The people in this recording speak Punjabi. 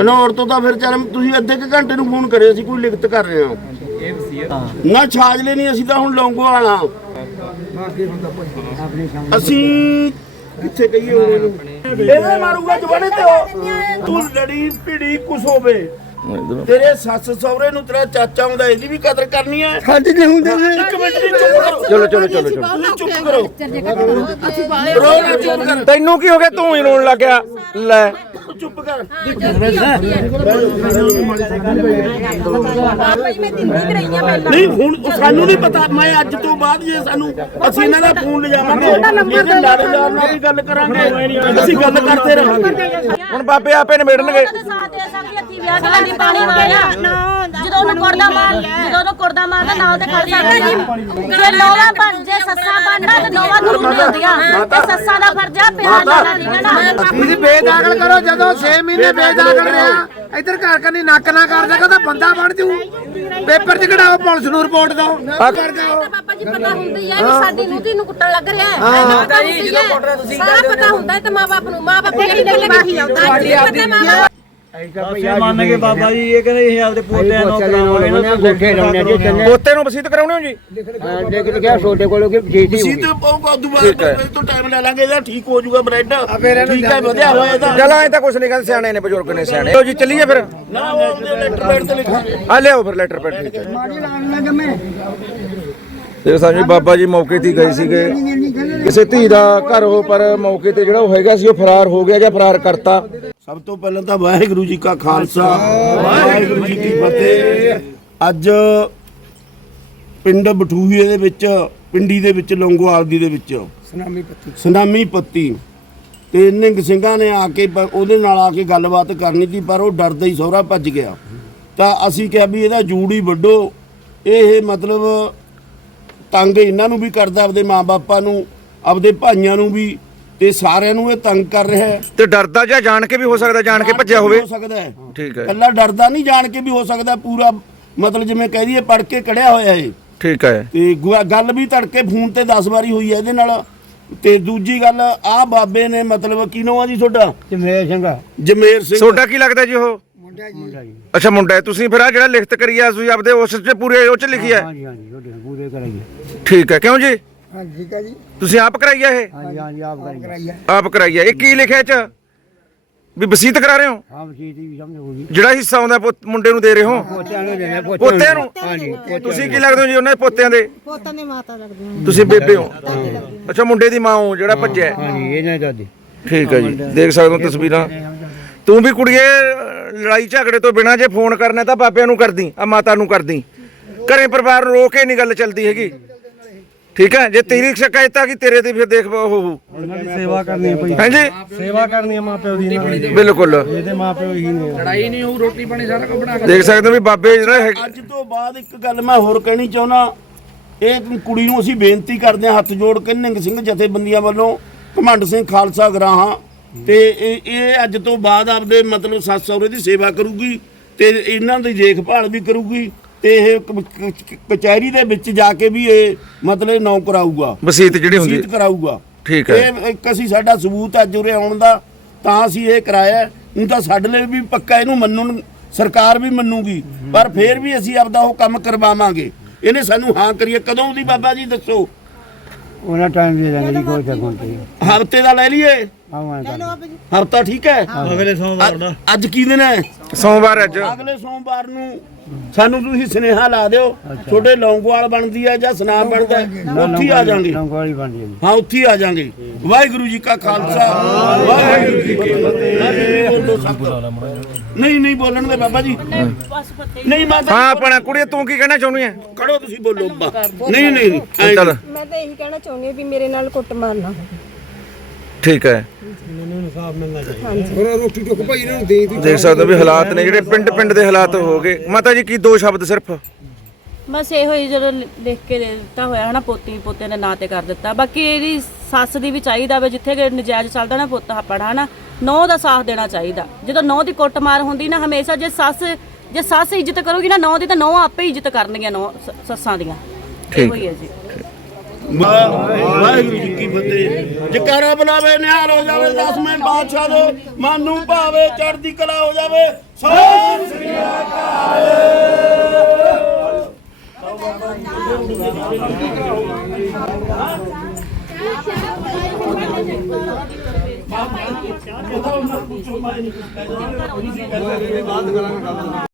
ਘਨੌਰ ਤੋਂ ਤਾਂ ਫਿਰ ਚੱਲ ਤੁਸੀਂ ਅੱਧੇ ਕੁ ਘੰਟੇ ਨੂੰ ਫੋਨ ਕਰਿਆ ਸੀ ਕੋਈ ਲਿਖਤ ਕਰ ਰਹੇ ਹਾਂ। ਨਾ ਛਾਜਲੇ ਨਹੀਂ ਅਸੀਂ ਤਾਂ ਹੁਣ ਲੌਂਗੋ ਵਾਲਾ। ਅਸੀਂ ਕਿੱਥੇ ਕਹੀਏ ਇਹਨੂੰ? ਇਹਦੇ ਮਾਰੂਗਾ ਜਵਾਨੇ ਤੇ ਉਹ। ਤੂੰ ਲੜੀ ਭਿੜੀ ਕੁਛ ਹੋਵੇ। ਤੇਰੇ ਸੱਸ ਸਹੁਰੇ ਨੂੰ ਤੇਰਾ ਚਾਚਾ ਹੁੰਦਾ ਇਹਦੀ ਵੀ ਕਦਰ ਕਰਨੀ ਹੈ। ਸਾਡੇ ਨਹੀਂ ਹੁੰਦੇ ਨੇ ਇੱਕ ਮਿੰਟ ਦੀ ਚੁੱਪ ਕਰੋ। ਚਲੋ ਚਲੋ ਚਲੋ ਚਲੋ ਤੁਸੀਂ ਚੁੱਪ ਕਰੋ। ਰੋ ਨਾ ਚੁੱਪ ਕਰ। ਤੈਨੂੰ ਕੀ ਹੋ ਗਿਆ? ਤੂੰ ਹੀ ਰੋਣ ਲੱਗਿਆ। ਲੈ। ਚੁੱਪ ਕਰ। ਨਹੀਂ ਹੁਣ ਸਾਨੂੰ ਨਹੀਂ ਪਤਾ। ਮੈਂ ਅੱਜ ਤੋਂ ਬਾਅਦ ਜੇ ਸਾਨੂੰ ਅਸੀਂ ਇਹਨਾਂ ਦਾ ਫੋਨ ਲਿਜਾਵਾਂਗੇ। ਇਹਦੇ ਲਾੜੇਦਾਰ ਨਾਲ ਵੀ ਗੱਲ ਕਰਾਂਗੇ। ਅਸੀਂ ਗੱਲ ਕਰਦੇ ਰਹਾਂਗੇ। ਹੁਣ ਬਾਬੇ ਆਪੇ ਨਿਬੇੜਨਗੇ। ਸਾਥ ਦੇ ਸਕਦੀ ਹੱਥੀ ਵਿਆਹ ਕਰਾਂ ਦੀ ਪਾਣੀ ਮਾਰਿਆ ਜਦੋਂ ਉਹਨੂੰ ਕੁਰਦਾ ਮਾਰ ਜਦੋਂ ਉਹਨੂੰ ਕੁਰਦਾ ਮਾਰਦਾ ਨਾਲ ਤੇ ਖੜ ਸਕਦੀ ਜੇ ਨੋਵਾ ਬਣ ਜੇ ਸੱਸਾਂ ਬਣਨਾ ਤੇ ਨੋਵਾ ਜ਼ਰੂਰ ਹੁੰਦੀਆਂ। ਤੇ ਸੱਸਾਂ ਦਾ ਫਰਜ਼ ਆ ਪਿਆਰ ਨਾਲ ਰਹਿਣਾ ਤੁਸੀਂ ਬੇਦਾਖਲ ਕਰੋ ਜਦੋਂ 6 ਮਹੀਨੇ ਬੇਦਾਖਲ ਰਿਹਾ ਇੱਧਰ ਘਰ ਕੰਨੀ ਨੱਕ ਨਾ ਕਰ ਦੇਗਾ ਤਾਂ ਬੰਦਾ ਬਣ ਜੂ। ਪੇਪਰ 'ਚ ਕਢਾਓ ਪੁਲਿਸ ਨੂੰ ਰਿਪੋਰਟ ਦਿਓ। ਕਰ ਦਿਓ। ਪਾਪਾ ਜੀ ਪਤਾ ਹੁੰਦੀ ਹੈ ਕਿ ਸਾਡੀ ਨੂੰਹ ਨੂੰ ਕੁੱਟਣ ਲੱਗ ਰਿਹਾ ਹੈ। ਮਾਤਾ ਜੀ ਜਦੋਂ ਕੁੱਟਣਾ ਤੁਸੀਂ ਸਾਰਾ ਪਤਾ ਹੁੰਦਾ ਹੈ ਤੇ ਮਾਪੇ ਨੂੰ ਮਾਪੇ ਜਿਹੜੀ ਗੱਲ ਬਾਕੀ ਆਉਂਦਾ ਹੈ ਪਤਾ ਮਾਪੇ ਮੰਨ ਕੇ ਬਾਬਾ ਜੀ ਇਹ ਕਹਿੰਦੇ ਇਹ ਆਪਦੇ ਪੋਤਿਆਂ ਨੂੰ ਕਰਾਉਣੇ ਨਾ ਗੋਠੇ ਲਾਉਣੇ ਜੀ ਚੰਨੇ ਪੋਤੇ ਨੂੰ ਵਸੀਤ ਕਰਾਉਣੇ ਹੋ ਜੀ? ਦੇਖ ਲਿਆ ਛੋਟੇ ਕੋਲੋਂ ਕਿ ਜੀਤੀ ਅਸੀਂ ਤੇ ਉਹ ਦੁਬਾਰਾ ਤੋਂ ਟਾਈਮ ਲੈ ਲਾਂਗੇ ਇਹਦਾ ਠੀਕ ਹੋ ਜਾਊਗਾ ਬ੍ਰੈਡ। ਠੀਕ ਹੈ ਵਧਿਆ ਹੋਇਆ ਇਹਦਾ। ਚਲ ਐ ਤਾਂ ਕੁਛ ਨਹੀਂ ਕਹਿੰਦੇ ਸਿਆਣੇ ਨੇ ਬਜ਼ੁਰਗ ਨੇ ਸਿਆਣੇ। ਲਓ ਜੀ ਚੱਲੀਏ ਫਿਰ। ਨਾ ਉਹ ਉਹਦੇ ਲੈਟਰ ਪੈਡ ਤੇ ਲਿਖਾਂਗੇ ਆ ਲਿਆਓ ਫਿਰ ਲੈਟਰ ਪੈਡ ਠੀਕ ਹੈ। ਮਾੜੀ ਲਾਣ ਲੱਗ ਮੈਂ ਤੇ ਸਾਨੂੰ ਬਾਬਾ ਜੀ ਮੌਕੇ ਤੇ ਗਏ ਸੀਗੇ। ਕਿਸੇ ਧੀ ਦਾ ਘਰ ਹੋ ਪਰ ਮੌਕੇ ਤੇ ਜਿਹੜਾ ਉਹ ਹੈਗਾ ਸੀ ਉਹ ਫਰਾਰ ਹੋ ਗਿਆ ਜਾਂ ਫਰਾਰ ਕਰਤਾ। ਸਭ ਤੋਂ ਪਹਿਲਾਂ ਤਾਂ ਵਾਹਿਗੁਰੂ ਜੀ ਕਾ ਖਾਲਸਾ ਵਾਹਿਗੁਰੂ ਜੀ ਕੀ ਫਤਿਹ। ਅੱਜ ਪਿੰਡ ਬਠੂਹੀਏ ਦੇ ਵਿੱਚ ਪਿੰਡੀ ਦੇ ਵਿੱਚ ਲੌਂਗੋਵਾਲ ਦੀ ਦੇ ਵਿੱਚ। ਸੁਨਾਮੀ ਪੱਤੀ। ਸੁਨਾਮੀ ਪੱਤੀ। ਤੇ ਨਿੰਗ ਸਿੰਘਾਂ ਨੇ ਆ ਕੇ ਉਹਦੇ ਨਾਲ ਆ ਕੇ ਗੱਲਬਾਤ ਕਰਨੀ ਸੀ ਪਰ ਉਹ ਡਰਦਾ ਹੀ ਸਹੁਰਾ ਭੱਜ ਗਿਆ। ਤਾਂ ਅਸੀਂ ਕਿਹਾ ਵੀ ਇਹਦਾ ਜੂੜ ਹੀ ਵੱਡੋ ਇਹ ਮਤਲਬ ਤੰਗ ਇਹਨਾਂ ਨੂੰ ਵੀ ਕਰਦਾ ਆਪਦੇ ਮਾਪੇ ਨੂੰ ਆਪਦੇ ਭਾਈਆਂ ਨੂੰ ਵੀ। ਤੇ ਸਾਰਿਆਂ ਨੂੰ ਇਹ ਤੰਗ ਕਰ ਰਿਹਾ ਹੈ। ਤੇ ਡਰਦਾ ਜਾਂ ਜਾਣ ਕੇ ਵੀ ਹੋ ਸਕਦਾ ਜਾਣ ਕੇ ਭੱਜਿਆ ਹੋਵੇ। ਹੋ ਸਕਦਾ ਹੈ। ਠੀਕ ਹੈ। ਕੱਲਾ ਡਰਦਾ ਨਹੀਂ ਜਾਣ ਕੇ ਵੀ ਹੋ ਸਕਦਾ ਪੂਰਾ ਮਤਲਬ ਜਿਵੇਂ ਕਹਿ ਦਈਏ ਪੜ ਕੇ ਕੜਿਆ ਹੋਇਆ ਇਹ। ਠੀਕ ਹੈ। ਤੇ ਗੁਆ- ਗੱਲ ਵੀ ਤੜਕੇ ਫੋਨ ਤੇ 10 ਵਾਰੀ ਹੋਈ ਹੈ ਇਹਦੇ ਨਾਲ। ਤੇ ਦੂਜੀ ਗੱਲ ਆ ਬਾਬੇ ਨੇ ਮਤਲਬ ਕੀ ਨਾਮ ਆ ਜੀ ਤੁਹਾਡਾ? ਜਮੇਰ ਸਿੰਘਾ ਜਮੇਰ ਸਿੰਘ। ਤੁਹਾਡਾ ਕੀ ਲੱਗਦਾ ਜੀ ਉਹ? ਅੱਛਾ ਮੁੰਡਾ ਹੈ। ਤੁਸੀਂ ਫਿਰ ਆ ਜਿਹੜਾ ਲਿਖਤ ਕਰੀ ਆ ਤੁਸੀਂ ਆਪਦੇ ਉਸ ਚ ਪੂਰੇ ਉਹ ਚ ਲਿਖੀ ਹੈ? ਹਾਂਜੀ ਹਾਂਜੀ ਛੋਟੇ ਪੂਰੇ ਕਰਾਈਏ ਠੀਕ ਹੈ। ਕਿਉਂ ਜੀ? ਹਾਂ ਠੀਕ ਹੈ ਜੀ। ਤੁਸੀਂ ਆਪ ਕਰਾਈ ਆ ਇਹ? ਹਾਂਜੀ ਹਾਂਜੀ ਆਪ ਕਰਾਈਏ ਆਪ ਕਰਾਈ ਆ। ਇਹ ਕੀ ਲਿਖਿਆ ਚ? ਵੀ ਵਸੀਤ ਕਰਾ ਰਹੇ ਹੋ? ਹਾਂ ਮਸੀਤ ਵੀ ਸਮਝ ਹੋਊਗੀ ਜਿਹੜਾ ਹਿੱਸਾ ਆਉਂਦਾ ਪੁੱਤ- ਮੁੰਡੇ ਨੂੰ ਦੇ ਰਹੇ ਹੋ? ਪੋਤਿਆਂ ਨੂੰ ਦੇਣਾ ਪੋਤਿਆਂ ਨੂੰ। ਹਾਂਜੀ ਤੁਸੀਂ ਕੀ ਲੱਗਦੇ ਹੋ ਜੀ ਉਹਨਾਂ ਦੇ ਪੋਤਿਆਂ ਦੇ? ਪੋਤਾਂ ਦੇ ਮਾਤਾ ਲੱਗਦੀਆਂ ਤੁਸੀਂ ਬੇਬੇ ਹੋ? ਅੱਛਾ ਮੁੰਡੇ ਦੀ ਮਾਂ ਹੋ ਜਿਹੜਾ ਭੱਜਿਆ। ਹੈ। ਹਾਂਜੀ ਇਹਨਾਂ ਦਾਦੀ। ਠੀਕ ਹੈ ਜੀ। ਦੇਖ ਸਕਦੇ ਹੋ ਤਸਵੀਰਾਂ। ਤੂੰ ਵੀ ਕੁੜੀਏ ਅਹ, ਲੜਾਈ ਝਗੜੇ ਤੋਂ ਬਿਨਾ ਜੇ ਫੋਨ ਕਰਨਾ ਤਾਂ ਬਾਬਿਆਂ ਨੂੰ ਕਰਦੀ ਆ ਮਾਤਾ ਨੂੰ ਕਰਦੀ। ਘਰੇ ਪਰਿਵਾਰ ਨੂੰ ਰੋਕ ਕੇ ਨਹੀਂ ਗੱਲ ਚੱਲਦੀ ਹੈਗੀ। ਠੀਕ ਹੈ? ਜੇ ਤੇਰੀ ਸ਼ਿਕਾਇਤ ਆ ਕਿ ਤੇਰੇ ਤੇ ਫਿਰ ਦੇਖ ਉਹ ਹੋਊ। ਉਹਨਾਂ ਦੀ ਸੇਵਾ ਕਰਨੀ ਹੈ ਭਾਈ ਹਾਂਜੀ? ਸੇਵਾ ਕਰਨੀ ਹੈ ਮਾਪਿਓ ਦੀ ਨਾ ਬਿਲਕੁਲ। ਇਹਦੇ ਮਾਪਿਓ ਹੀ ਨੇ। ਦੇਖ ਸਕਦੇ ਹੋ ਵੀ ਬਾਬੇ ਜਿਹੜਾ ਹੈ- ਅੱਜ ਤੋਂ ਬਾਅਦ ਇੱਕ ਗੱਲ ਮੈਂ ਹੋਰ ਕਹਿਣੀ ਚਾਹੁੰਦਾ। ਇਹ ਕੁੜੀ ਨੂੰ ਅਸੀਂ ਬੇਨਤੀ ਕਰਦੇ ਹਾਂ ਹੱਥ ਜੋੜ ਕੇ ਨਿੰਗ ਸਿੰਘ ਜਥੇਬੰਦੀਆਂ ਵੱਲੋਂ ਘਮੰਡ ਸਿੰਘ ਖਾਲਸਾ ਗਰਾਹਾਂ ਤੇ ਇਹ ਇਹ ਅੱਜ ਤੋਂ ਬਾਅਦ ਆਪਦੇ ਮਤਲਬ ਸੱਸ ਸਹੁਰੇ ਦੀ ਸੇਵਾ ਕਰੂਗੀ ਤੇ ਇਹਨਾਂ ਦੀ ਦੇਖਭਾਲ ਵੀ ਕਰੂਗੀ। ਤੇ ਇਹ ਕ- ਕ- ਕਚਹਿਰੀ ਦੇ ਵਿੱਚ ਜਾ ਕੇ ਵੀ ਇਹ ਮਤਲਬ ਨੌ ਕਰਾਊਗਾ। ਵਸੀਤ ਜਿਹੜੀ ਹੁੰਦੀ ਸੀਤ ਕਰਾਊਗਾ। ਠੀਕ ਹੈ। ਇਹ ਇੱਕ ਅਸੀਂ ਸਾਡਾ ਸਬੂਤ ਹੈ ਜੁਰੇ ਆਉਣ ਦਾ ਤਾਂ ਅਸੀਂ ਇਹ ਕਰਾਇਆ। ਨਹੀਂ ਤਾਂ ਸਾਡੇ ਲਈ ਵੀ ਪੱਕਾ ਇਹਨੂੰ ਮੰਨਣ ਸਰਕਾਰ ਵੀ ਮੰਨੂਗੀ। ਪਰ ਫੇਰ ਵੀ ਅਸੀਂ ਆਪਦਾ ਉਹ ਕੰਮ ਕਰਵਾਵਾਂਗੇ। ਇਹਨੇ ਸਾਨੂੰ ਹਾਂ ਕਰੀਏ। ਕਦੋਂ ਦੀ ਬਾਬਾ ਜੀ ਦੱਸੋ? ਉਹਨਾਂ ਟਾਈਮ ਦੇ ਦਾਂਗੇ ਜੀ ਕੋਈ ਤੇ ਹਫ਼ਤੇ ਦਾ ਲੈ ਲਈਏ। ਹਫਤਾ ਠੀਕ ਹੈ? ਅਗਲੇ ਸੋਮਵਾਰ ਦਾ। ਅੱਜ- ਕੀ ਦਿਨ ਹੈ? ਸੋਮਵਾਰ ਅੱਜ। ਅਗਲੇ ਸੋਮਵਾਰ ਨੂੰ ਸਾਨੂੰ ਤੁਸੀਂ ਸੁਨੇਹਾ ਲਾ ਦਿਓ। ਤੁਹਾਡੇ ਲੌਂਗੋਵਾਲ ਬਣਦੀ ਹੈ ਜਾਂ ਸਨਾਮ ਬਣਦਾ ਉੱਥੇ ਆ ਜਾਾਂਗੇ ਲੰਗਵਾਲੀ ਬਣ ਜੀ ਹਾਂ ਉੱਥੇ ਆ ਜਾਾਂਗੇ ਵਾਹਿਗੁਰੂ ਜੀ ਕਾ ਖਾਲਸਾ। ਵਾਹਿਗੁਰੂ ਜੀ ਕੀ ਫਤਿਹ। ਨਹੀਂ ਨਹੀਂ ਬੋਲਣ ਦੇ ਬਾਬਾ ਜੀ। ਨਹੀਂ ਮਾਤਾ ਹਾਂ ਆਪਣਾ ਕੁੜੀਏ ਤੂੰ ਕੀ ਕਹਿਣਾ ਚਾਹੁੰਦੀ ਹੈ? ਖੜੋ ਤੁਸੀਂ ਬੋਲੋ ਬਾ। ਨਹੀਂ ਨਹੀਂ ਐਂ ਚੱਲ। ਮੈਂ ਤਾਂ ਇਹੀ ਕਹਿਣਾ ਚਾਹੁੰਦੀ ਵੀ ਮੇਰੇ ਨਾਲ ਕੁੱਟ ਮਾਰਨਾ ਹੋਵੇ। ਠੀਕ ਹੈ। ਹੋਰ ਰੋਟੀ ਟੁੱਕ ਭਾਈ ਇਹਨਾਂ ਨੂੰ ਦੇ ਦੀ ਦੇਖ ਸਕਦੇ ਹੋ ਵੀ ਹਾਲਾਤ ਨੇ ਜਿਹੜੇ ਪਿੰਡ ਪਿੰਡ ਦੇ ਹਾਲਾਤ ਹੋ ਗਏ। ਮਾਤਾ ਜੀ ਕੀ ਦੋ ਸ਼ਬਦ ਸਿਰਫ? ਬਸ ਇਹੋ ਹੀ ਜਦੋਂ ਲਿਖ ਕੇ ਦੇ ਦਿੱਤਾ ਹੋਇਆ ਹਨਾ ਪੋਤੀ ਪੋਤੇ ਦੇ ਨਾਂ ਤੇ ਕਰ ਦਿੱਤਾ। ਬਾਕੀ ਇਹਦੀ ਸੱਸ ਦੀ ਵੀ ਚਾਹੀਦਾ ਵੇ ਜਿੱਥੇ ਕਿ ਨਜਾਇਜ਼ ਚੱਲਦਾ ਨਾ ਪੁੱਤ ਹੱਪੜ ਹਨਾ ਨੌ ਦਾ ਸਾਥ ਦੇਣਾ ਚਾਹੀਦਾ। ਜਦੋਂ ਨੌ ਦੀ ਕੁੱਟਮਾਰ ਹੁੰਦੀ ਨਾ ਹਮੇਸ਼ਾ ਜੇ ਸੱਸ ਜੇ ਸੱਸ ਇੱਜ਼ਤ ਕਰੂਗੀ ਨਾ ਨੌ ਦੀ ਤਾਂ ਨੌ ਆਪੇ ਇੱਜ਼ਤ ਕਰਨਗੀਆਂ ਨੌ ਸੱਸਾਂ ਦੀਆਂ। ਠੀਕ। ਹੈ ਜੀ। ਵਾਹਿਗੁਰੂ ਜੀ ਕੀ ਫਤਿਹ। ਜਕਾਰਾ ਬੁਲਾਵੇ ਨਿਹਾਲ ਹੋ ਜਾਵੇ ਦਸਵੇਂ ਬਾਦਸ਼ਾਹ ਦੇ ਮਨ ਨੂੰ ਭਾਵੇ, ਚੜ੍ਹਦੀ ਕਲਾ ਹੋ ਜਾਵੇ। ਸਤਿ ਸ੍ਰੀ ਅਕਾਲ।